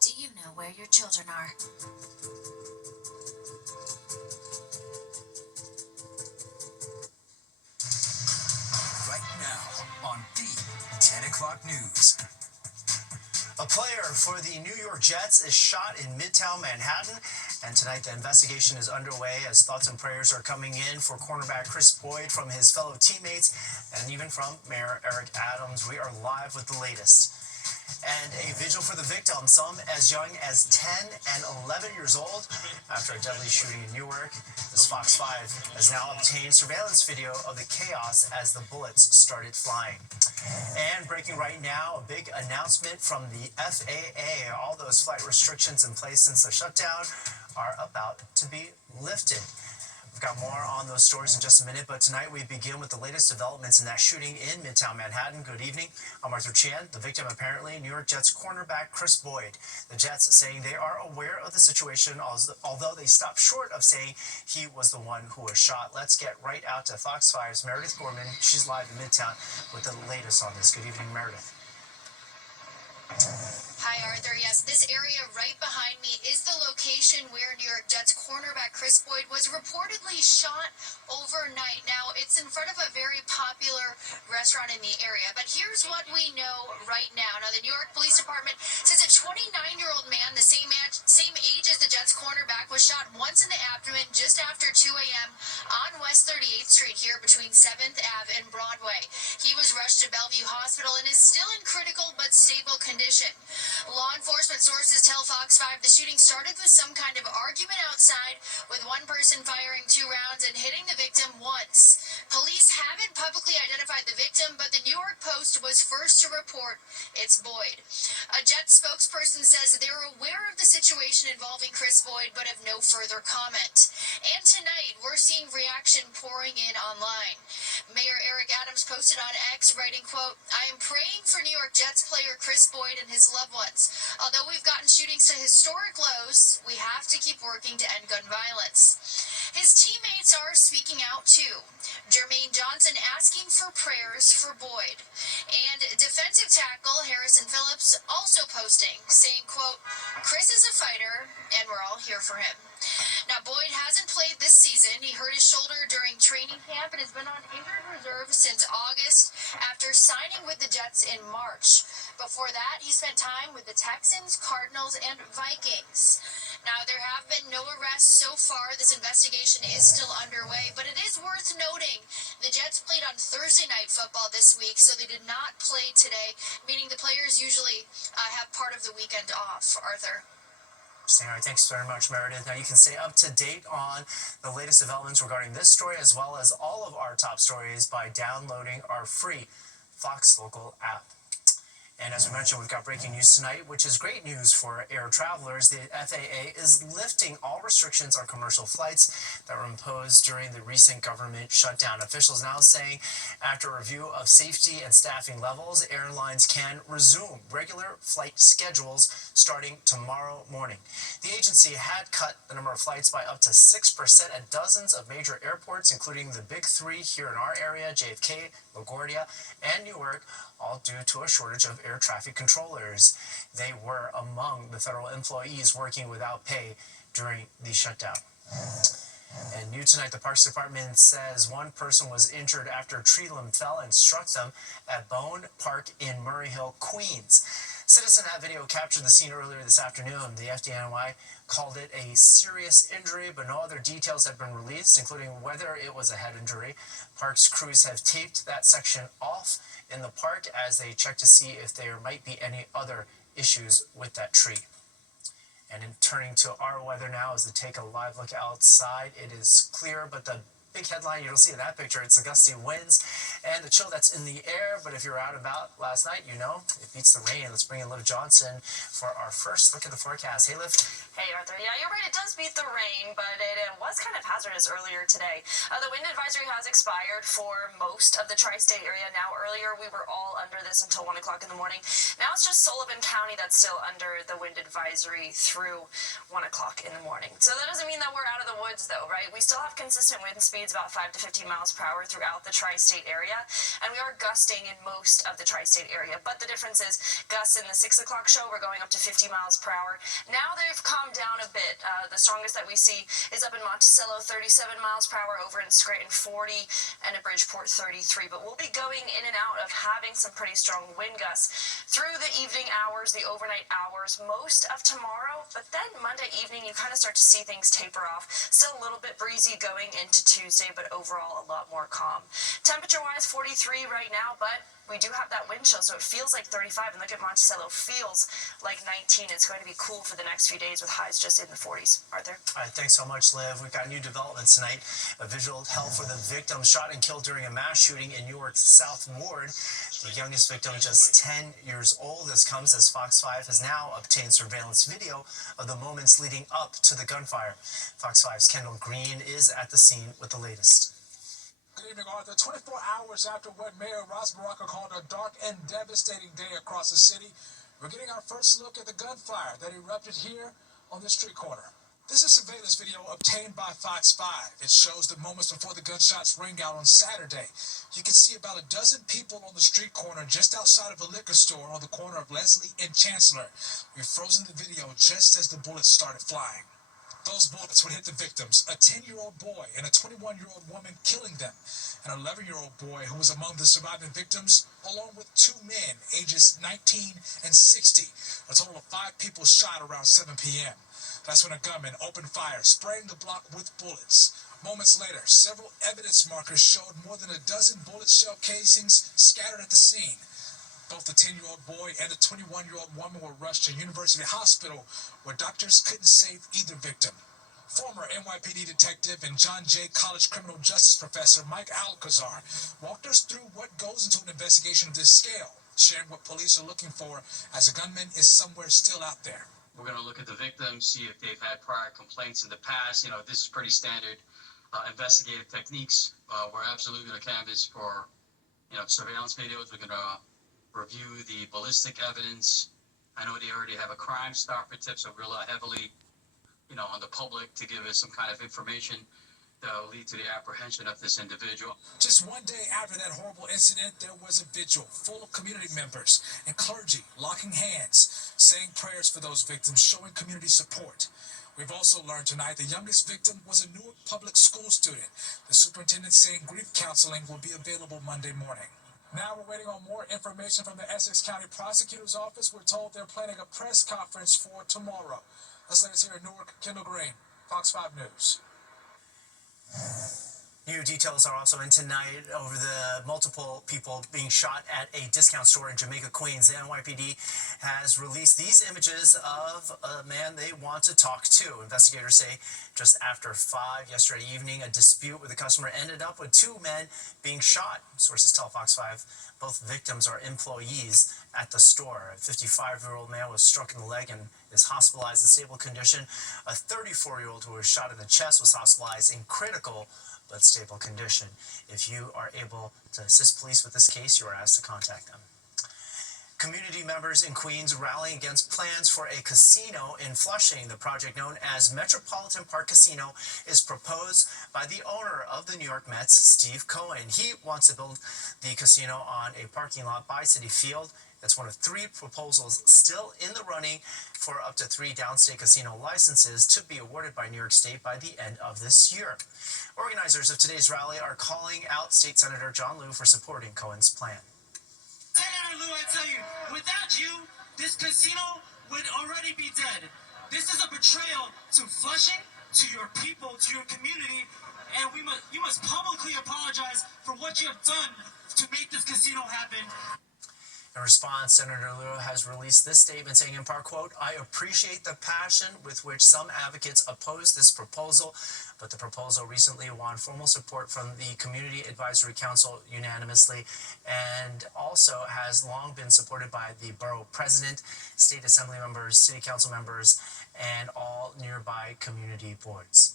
Do you know where your children are? Right now on the 10 o'clock news. A player for the New York Jets is shot in Midtown Manhattan, and tonight the investigation is underway as thoughts and prayers are coming in for cornerback Kris Boyd from his fellow teammates and even from Mayor Eric Adams. We are live with the latest. And a vigil for the victim, some as young as 10 and 11 years old, after a deadly shooting in Newark. This Fox 5 has now obtained surveillance video of the chaos as the bullets started flying. And breaking right now, a big announcement from the FAA. All those flight restrictions in place since the shutdown are about to be lifted. We've got more on those stories in just a minute, but tonight we begin with the latest developments in that shooting in Midtown Manhattan. Good evening. I'm Arthur Chan. The victim, apparently, New York Jets cornerback Kris Boyd. The Jets saying they are aware of the situation, although they stopped short of saying he was the one who was shot. Let's get right out to Fox 5's Meredith Gorman. She's live in Midtown with the latest on this. Good evening, Meredith. Hi, Arthur. Yes, this area right behind me is the location where New York Jets cornerback Kris Boyd was reportedly shot overnight. Now, it's in front of a very popular restaurant in the area, but here's what we know right now. Now, the New York Police Department says a 29-year-old man, the same age as the Jets cornerback, was shot once in the abdomen just after 2 a.m. on West 38th Street here between 7th Ave and Broadway. He was rushed to Bellevue Hospital and is still in critical but stable condition. Law enforcement sources tell Fox 5 the shooting started with some kind of argument outside, with one person firing 2 rounds and hitting the victim once. Police haven't publicly identified the victim, but the New York Post was first to report it's Boyd. A Jet spokesperson says they're aware of the situation involving Kris Boyd, but have no further comment. And tonight, we're seeing reaction pouring in online. Mayor Eric Adams posted on X, writing, quote, "I am praying for New York Jets player Kris Boyd and his loved ones. Although we've gotten shootings to historic lows, we have to keep working to end gun violence." His teammates are speaking out too. Jermaine Johnson asking for prayers for Boyd. And defensive tackle Harrison Phillips also posting, saying, quote, "Kris is a fighter, and we're all here for him." Now, Boyd hasn't played this season. He hurt his shoulder during training camp and has been on injured reserve since August after signing with the Jets in March. Before that, he spent time with the Texans, Cardinals, and Vikings. Now, there have been no arrests so far. This investigation is still underway, but it is worth noting the Jets played on Thursday Night Football this week, so they did not play today, meaning the players usually have part of the weekend off. Arthur. All right, thanks very much, Meredith. Now you can stay up to date on the latest developments regarding this story as well as all of our top stories by downloading our free Fox Local app. And as we mentioned, we've got breaking news tonight, which is great news for air travelers. The FAA is lifting all restrictions on commercial flights that were imposed during the recent government shutdown. Officials now saying after a review of safety and staffing levels, airlines can resume regular flight schedules starting tomorrow morning. The agency had cut the number of flights by up to 6% at dozens of major airports, including the big 3 here in our area, JFK, LaGuardia, and Newark, all due to a shortage of air traffic controllers. They were among the federal employees working without pay during the shutdown. And new tonight, the Parks Department says one person was injured after a tree limb fell and struck them at Bone Park in Murray Hill, Queens. Citizen.net video captured the scene earlier this afternoon. The FDNY called it a serious injury, but no other details have been released, including whether it was a head injury. Parks crews have taped that section off in the park as they check to see if there might be any other issues with that tree. And in turning to our weather now as we take a live look outside, it is clear, but the big headline you don't see in that picture, it's the gusty winds and the chill that's in the air. But if you were out and about last night, you know it beats the rain. Let's bring in Liv Johnson for our first look at the forecast. Hey, Liv. Hey Arthur, yeah, you're right, it does beat the rain, but it was kind of hazardous earlier today. The wind advisory has expired for most of the tri-state area. Now earlier we were all under this until 1 o'clock in the morning. Now it's just Sullivan County that's still under the wind advisory through 1 o'clock in the morning. So that doesn't mean that we're out of the woods though, right? We still have consistent wind speeds about 5 to 15 miles per hour throughout the tri-state area, and we are gusting in most of the tri-state area. But the difference is gusts in the 6 o'clock show, we're going up to 50 miles per hour. Now they've calmed down a bit. The strongest that we see is up in Monticello, 37 miles per hour, over in Scranton, 40, and in Bridgeport, 33. But we'll be going in and out of having some pretty strong wind gusts through the evening hours, the overnight hours, most of tomorrow. But then Monday evening, you kind of start to see things taper off. Still a little bit breezy going into Tuesday, but overall a lot more calm. Temperature-wise, 43 right now, but we do have that wind chill, so it feels like 35. And look at Monticello, feels like 19. It's going to be cool for the next few days with highs just in the 40s. Arthur? All right, thanks so much, Liv. We've got new developments tonight. A visual held for the victim shot and killed during a mass shooting in Newark's South Ward. The youngest victim, just 10 years old. This comes as Fox 5 has now obtained surveillance video of the moments leading up to the gunfire. Fox 5's Kendall Green is at the scene with the latest. Good evening, Arthur. 24 hours after what Mayor Ras Baraka called a dark and devastating day across the city, we're getting our first look at the gunfire that erupted here on the street corner. This is surveillance video obtained by Fox 5. It shows the moments before the gunshots rang out on Saturday. You can see about a dozen people on the street corner just outside of a liquor store on the corner of Leslie and Chancellor. We've frozen the video just as the bullets started flying. Those bullets would hit the victims, a 10-year-old boy and a 21-year-old woman, killing them. An 11-year-old boy who was among the surviving victims, along with two men, ages 19 and 60. A total of 5 people shot around 7 p.m. That's when a gunman opened fire, spraying the block with bullets. Moments later, several evidence markers showed more than a dozen bullet shell casings scattered at the scene. Both the 10-year-old boy and the 21-year-old woman were rushed to University Hospital, where doctors couldn't save either victim. Former NYPD detective and John Jay College criminal justice professor Mike Alcazar walked us through what goes into an investigation of this scale, sharing what police are looking for as a gunman is somewhere still out there. We're going to look at the victims, see if they've had prior complaints in the past. This is pretty standard investigative techniques. We're absolutely going to canvass for, surveillance videos. We're going to review the ballistic evidence. I know they already have a Crime Stopper tip, so we rely heavily, on the public to give us some kind of information that will lead to the apprehension of this individual. Just one day after that horrible incident, there was a vigil full of community members and clergy locking hands, saying prayers for those victims, showing community support. We've also learned tonight the youngest victim was a Newark public school student. The superintendent saying grief counseling will be available Monday morning. Now we're waiting on more information from the Essex County Prosecutor's Office. We're told they're planning a press conference for tomorrow. Let's let us hear in Newark, Kendall Green, Fox 5 News. New details are also in tonight over the multiple people being shot at a discount store in Jamaica, Queens. The NYPD has released these images of a man they want to talk to. Investigators say just after 5 yesterday evening, a dispute with a customer ended up with 2 men being shot. Sources tell Fox 5 both victims are employees at the store. A 55-year-old man was struck in the leg and is hospitalized in stable condition. A 34-year-old who was shot in the chest was hospitalized in critical but stable condition. If you are able to assist police with this case, you are asked to contact them. Community members in Queens rallying against plans for a casino in Flushing. The project, known as Metropolitan Park Casino, is proposed by the owner of the New York Mets, Steve Cohen. He wants to build the casino on a parking lot by Citi Field. It's one of 3 proposals still in the running for up to 3 downstate casino licenses to be awarded by New York State by the end of this year. Organizers of today's rally are calling out State Senator John Liu for supporting Cohen's plan. Senator Liu, I tell you, without you, this casino would already be dead. This is a betrayal to Flushing, to your people, to your community, and you must publicly apologize for what you have done to make this casino happen. In response, Senator Luo has released this statement saying in part, quote, "I appreciate the passion with which some advocates oppose this proposal, but the proposal recently won formal support from the Community Advisory Council unanimously and also has long been supported by the borough president, state assembly members, city council members, and all nearby community boards."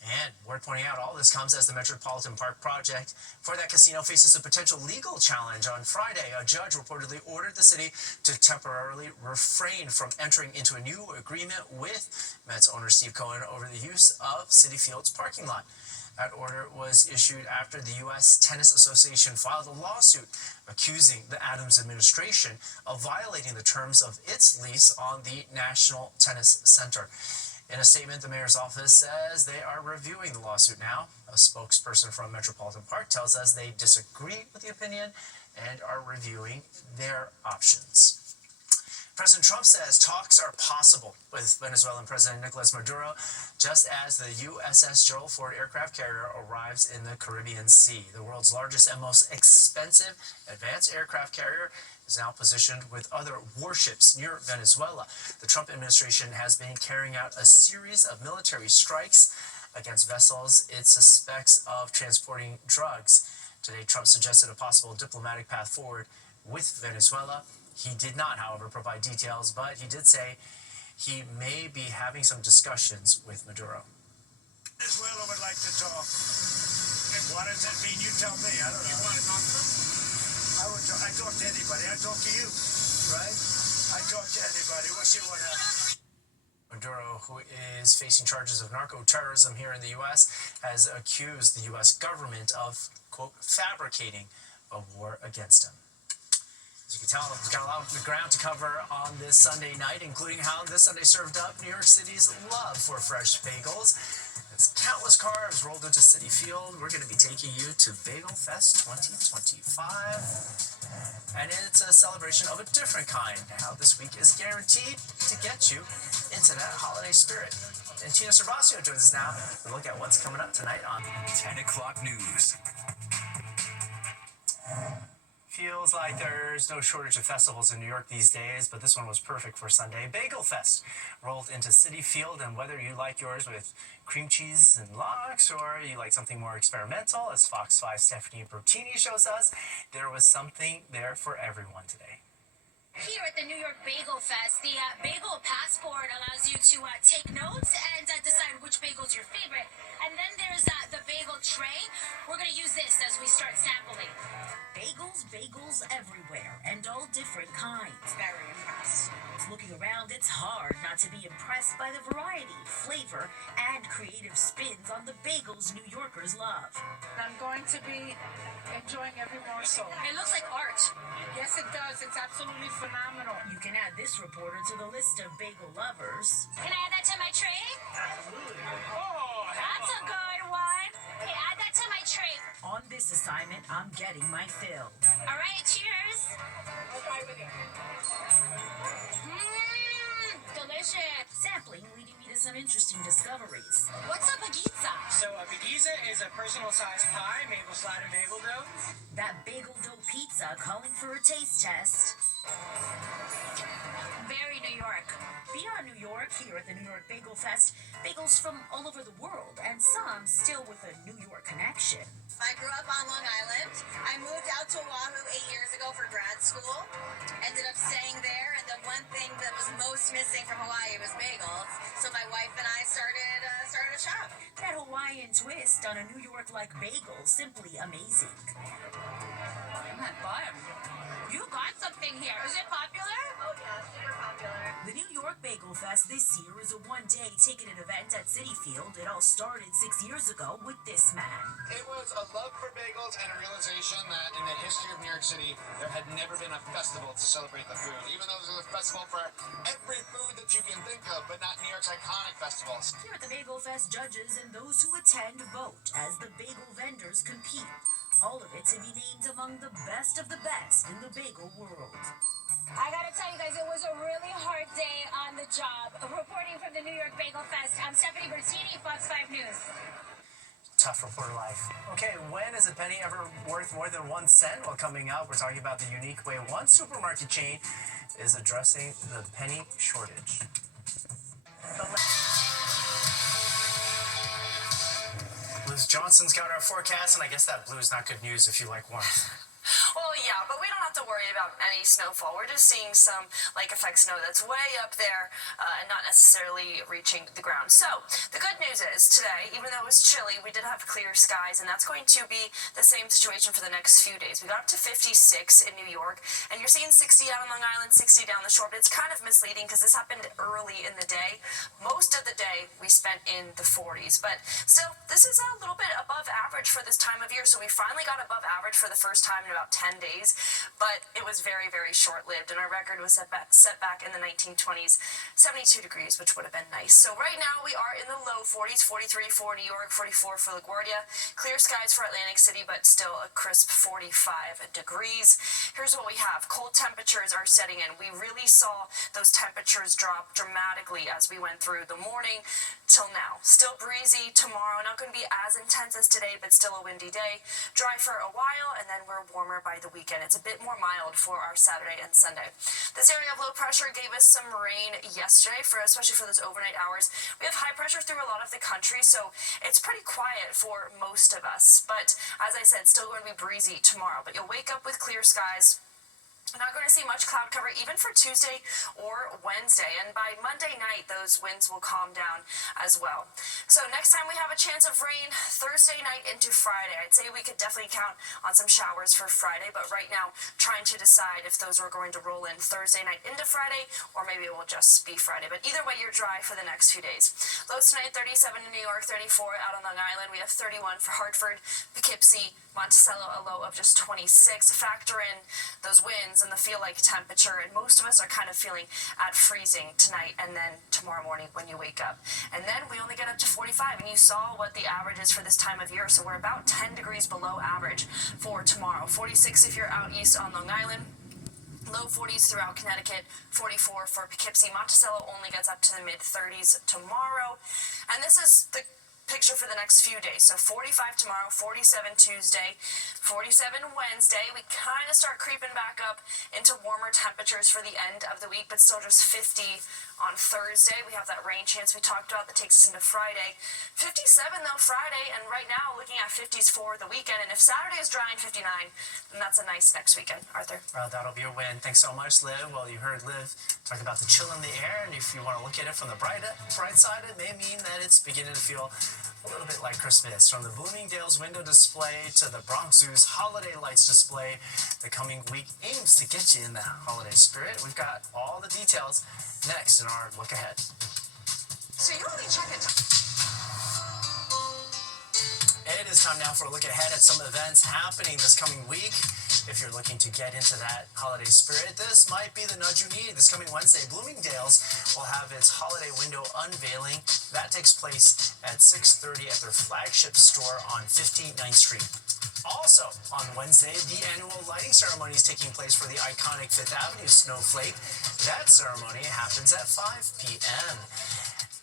And we're pointing out all this comes as the Metropolitan Park project for that casino faces a potential legal challenge. On Friday, a judge reportedly ordered the city to temporarily refrain from entering into a new agreement with Mets owner Steve Cohen over the use of Citi Field's parking lot. That order was issued after the U.S. Tennis Association filed a lawsuit accusing the Adams administration of violating the terms of its lease on the National Tennis Center. In a statement, the mayor's office says they are reviewing the lawsuit now. A spokesperson from Metropolitan Park tells us they disagree with the opinion and are reviewing their options. President Trump says talks are possible with Venezuelan President Nicolas Maduro just as the USS Gerald Ford aircraft carrier arrives in the Caribbean Sea. The world's largest and most expensive advanced aircraft carrier is now positioned with other warships near Venezuela. The Trump administration has been carrying out a series of military strikes against vessels it suspects of transporting drugs. Today, Trump suggested a possible diplomatic path forward with Venezuela. He did not, however, provide details, but he did say he may be having some discussions with Maduro. Venezuela would like to talk. What does it mean? You tell me. I don't know. You want to talk to them? I talk to anybody. I talk to you, right? I talk to anybody. We'll see what happens. Maduro, who is facing charges of narco-terrorism here in the U.S., has accused the U.S. government of, quote, fabricating a war against him. As you can tell, we've got a lot of ground to cover on this Sunday night, including how this Sunday served up New York City's love for fresh bagels. As countless cars rolled into Citi Field, we're going to be taking you to Bagel Fest 2025. And it's a celebration of a different kind. How this week is guaranteed to get you into that holiday spirit. And Tina Cervasio joins us now to look at what's coming up tonight on 10 o'clock news. Feels like there's no shortage of festivals in New York these days, but this one was perfect for Sunday. Bagel Fest rolled into Citi Field, and whether you like yours with cream cheese and lox or you like something more experimental, as Fox 5 Stephanie Bertini shows us, there was something there for everyone today. Here at the New York Bagel Fest, the Bagel Passport allows you to take notes and decide which bagel is your favorite. And then there's the bagel tray. We're going to use this as we start sampling. Bagels everywhere, and all different kinds. Very impressed. Looking around, it's hard not to be impressed by the variety, flavor, and creative spins on the bagels New Yorkers love. I'm going to be enjoying every morsel. It looks like art. Yes, it does. It's absolutely phenomenal. You can add this reporter to the list of bagel lovers. Can I add that to my tray? Absolutely. That's a good one. Okay, add that to my tray. On this assignment, I'm getting my fill. All right, cheers. Okay with you. Delicious. Sampling leading me to some interesting discoveries. What's a pizza? So a pizza is a personal-sized pie made with flattened bagel dough. That bagel dough pizza calling for a taste test. Very New York. Beyond New York, here at the New York Bagel Fest, bagels from all over the world, and some still with a New York connection. I grew up on Long Island. I moved out to Oahu 8 years ago for grad school. Ended up staying there, and the one thing that was most missing from Hawaii was bagels. So my wife and I started a shop. That Hawaiian twist on a New York-like bagel, simply amazing. I'm not buying. You got something here. Is it popular? Oh yeah, super popular. The New York Bagel Fest this year is a one-day ticketed event at Citi Field. It all started 6 years ago with this man. It was a love for bagels and a realization that in the history of New York City, there had never been a festival to celebrate the food. Even though there's a festival for every food that you can think of, but not New York's iconic festivals. Here at the Bagel Fest, judges and those who attend vote as the bagel vendors compete. All of it to be named among the best of the best in the bagel world. I gotta tell you guys, it was a really hard day on the job. Reporting from the New York Bagel Fest, I'm Stephanie Bertini, Fox 5 News. Tough reporter life. Okay, when is a penny ever worth more than 1 cent? Well, coming up, we're talking about the unique way one supermarket chain is addressing the penny shortage. Liz Johnson's got our forecast, and I guess that blue is not good news if you like warmth. Well, yeah, but we don't have to worry about any snowfall. We're just seeing some lake effect snow that's way up there and not necessarily reaching the ground. So the good news is today, even though it was chilly, we did have clear skies, and that's going to be the same situation for the next few days. We got up to 56 in New York, and you're seeing 60 out on Long Island, 60 down the shore, but it's kind of misleading because this happened early in the day. Most of the day we spent in the 40s, but still, this is a little bit above average for this time of year, so we finally got above average for the first time in about 10 days, but it was very, very short-lived, and our record was set back in the 1920s, 72 degrees, which would have been nice. So right now we are in the low 40s, 43 for New York, 44 for LaGuardia, clear skies for Atlantic City, but still a crisp 45 degrees. Here's what we have. Cold temperatures are setting in. We really saw those temperatures drop dramatically as we went through the morning till now. Still breezy tomorrow, not going to be as intense as today, but still a windy day. Dry for a while, and then we're warmer by the weekend. It's a bit more mild for our Saturday and Sunday. This area of low pressure gave us some rain yesterday, especially for those overnight hours. We have high pressure through a lot of the country, so it's pretty quiet for most of us. But as I said, still going to be breezy tomorrow. But you'll wake up with clear skies. We're not going to see much cloud cover even for Tuesday or Wednesday, and by Monday night those winds will calm down as well. So next time we have a chance of rain, Thursday night into Friday. I'd say we could definitely count on some showers for Friday, but right now trying to decide if those are going to roll in Thursday night into Friday, or maybe it will just be Friday. But either way, you're dry for the next few days. Lows tonight, 37 in New York, 34 out on Long Island. We have 31 for Hartford, Poughkeepsie, Monticello, a low of just 26. Factor in those winds and the feel-like temperature, and most of us are kind of feeling at freezing tonight and then tomorrow morning when you wake up. And then we only get up to 45, and you saw what the average is for this time of year, so we're about 10 degrees below average for tomorrow. 46 if you're out east on Long Island. Low 40s throughout Connecticut, 44 for Poughkeepsie. Monticello only gets up to the mid-30s tomorrow. And this is the picture for the next few days. So 45 tomorrow, 47 Tuesday, 47 Wednesday. We kind of start creeping back up into warmer temperatures for the end of the week, but still just 50 on Thursday. We have that rain chance we talked about that takes us into Friday. 57 though Friday, and right now looking at 50s for the weekend. And if Saturday is dry and 59, then that's a nice next weekend. Arthur? That'll be a win. Thanks so much, Liv. Well, you heard Liv talk about the chill in the air, and if you want to look at it from the bright side, it may mean that it's beginning to feel a little bit like Christmas. From the Bloomingdale's window display to the Bronx Zoo's holiday lights display, the coming week aims to get you in the holiday spirit. We've got all the details next in our look ahead. So you only check it. It is time now for a look ahead at some events happening this coming week. If you're looking to get into that holiday spirit, this might be the nudge you need. This coming Wednesday, Bloomingdale's will have its holiday window unveiling. That takes place at 6:30 at their flagship store on 59th Street. Also, on Wednesday, the annual lighting ceremony is taking place for the iconic Fifth Avenue snowflake. That ceremony happens at 5 p.m.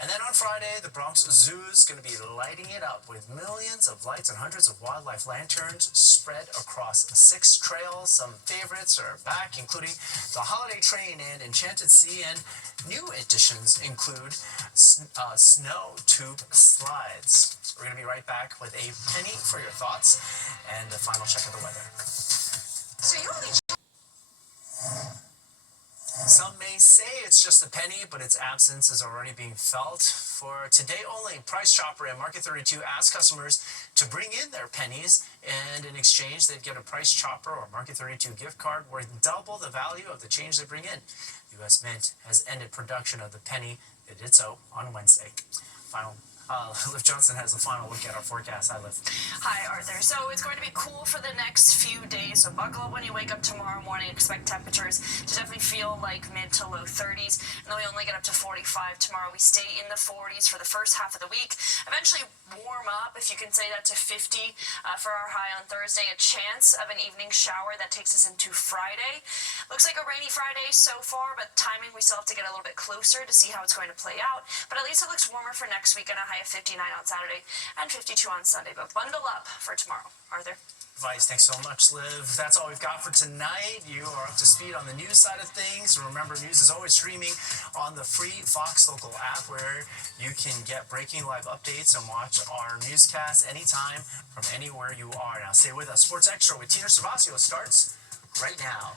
And then on Friday, the Bronx Zoo is going to be lighting it up with millions of lights and hundreds of wildlife lanterns spread across 6 trails. Some favorites are back, including the Holiday Train and Enchanted Sea, and new additions include snow tube slides. We're going to be right back with a penny for your thoughts and the final check of the weather. So you only Some may say it's just a penny, but its absence is already being felt. For today only, Price Chopper and Market 32 asked customers to bring in their pennies, and in exchange they'd get a Price Chopper or Market 32 gift card worth double the value of the change they bring in. The U.S. Mint has ended production of the penny. It did so on Wednesday. Liv Johnson has a final look at our forecast. Hi, Liv. Hi, Arthur. So it's going to be cool for the next few days. So buckle up when you wake up tomorrow morning. Expect temperatures to definitely feel like mid to low 30s. And then we only get up to 45 tomorrow. We stay in the 40s for the first half of the week. Eventually warm up, if you can say that, to 50 for our high on Thursday. A chance of an evening shower that takes us into Friday. Looks like a rainy Friday so far, but timing we still have to get a little bit closer to see how it's going to play out. But at least it looks warmer for next week and a high of 59 on Saturday and 52 on Sunday. But bundle up for tomorrow. Arthur. Vice, thanks so much, Liv. That's all we've got for tonight. You are up to speed on the news side of things. Remember, news is always streaming on the free Fox Local app, where you can get breaking live updates and watch our newscasts anytime from anywhere you are. Now, stay with us. Sports Extra with Tina Cervasio starts right now.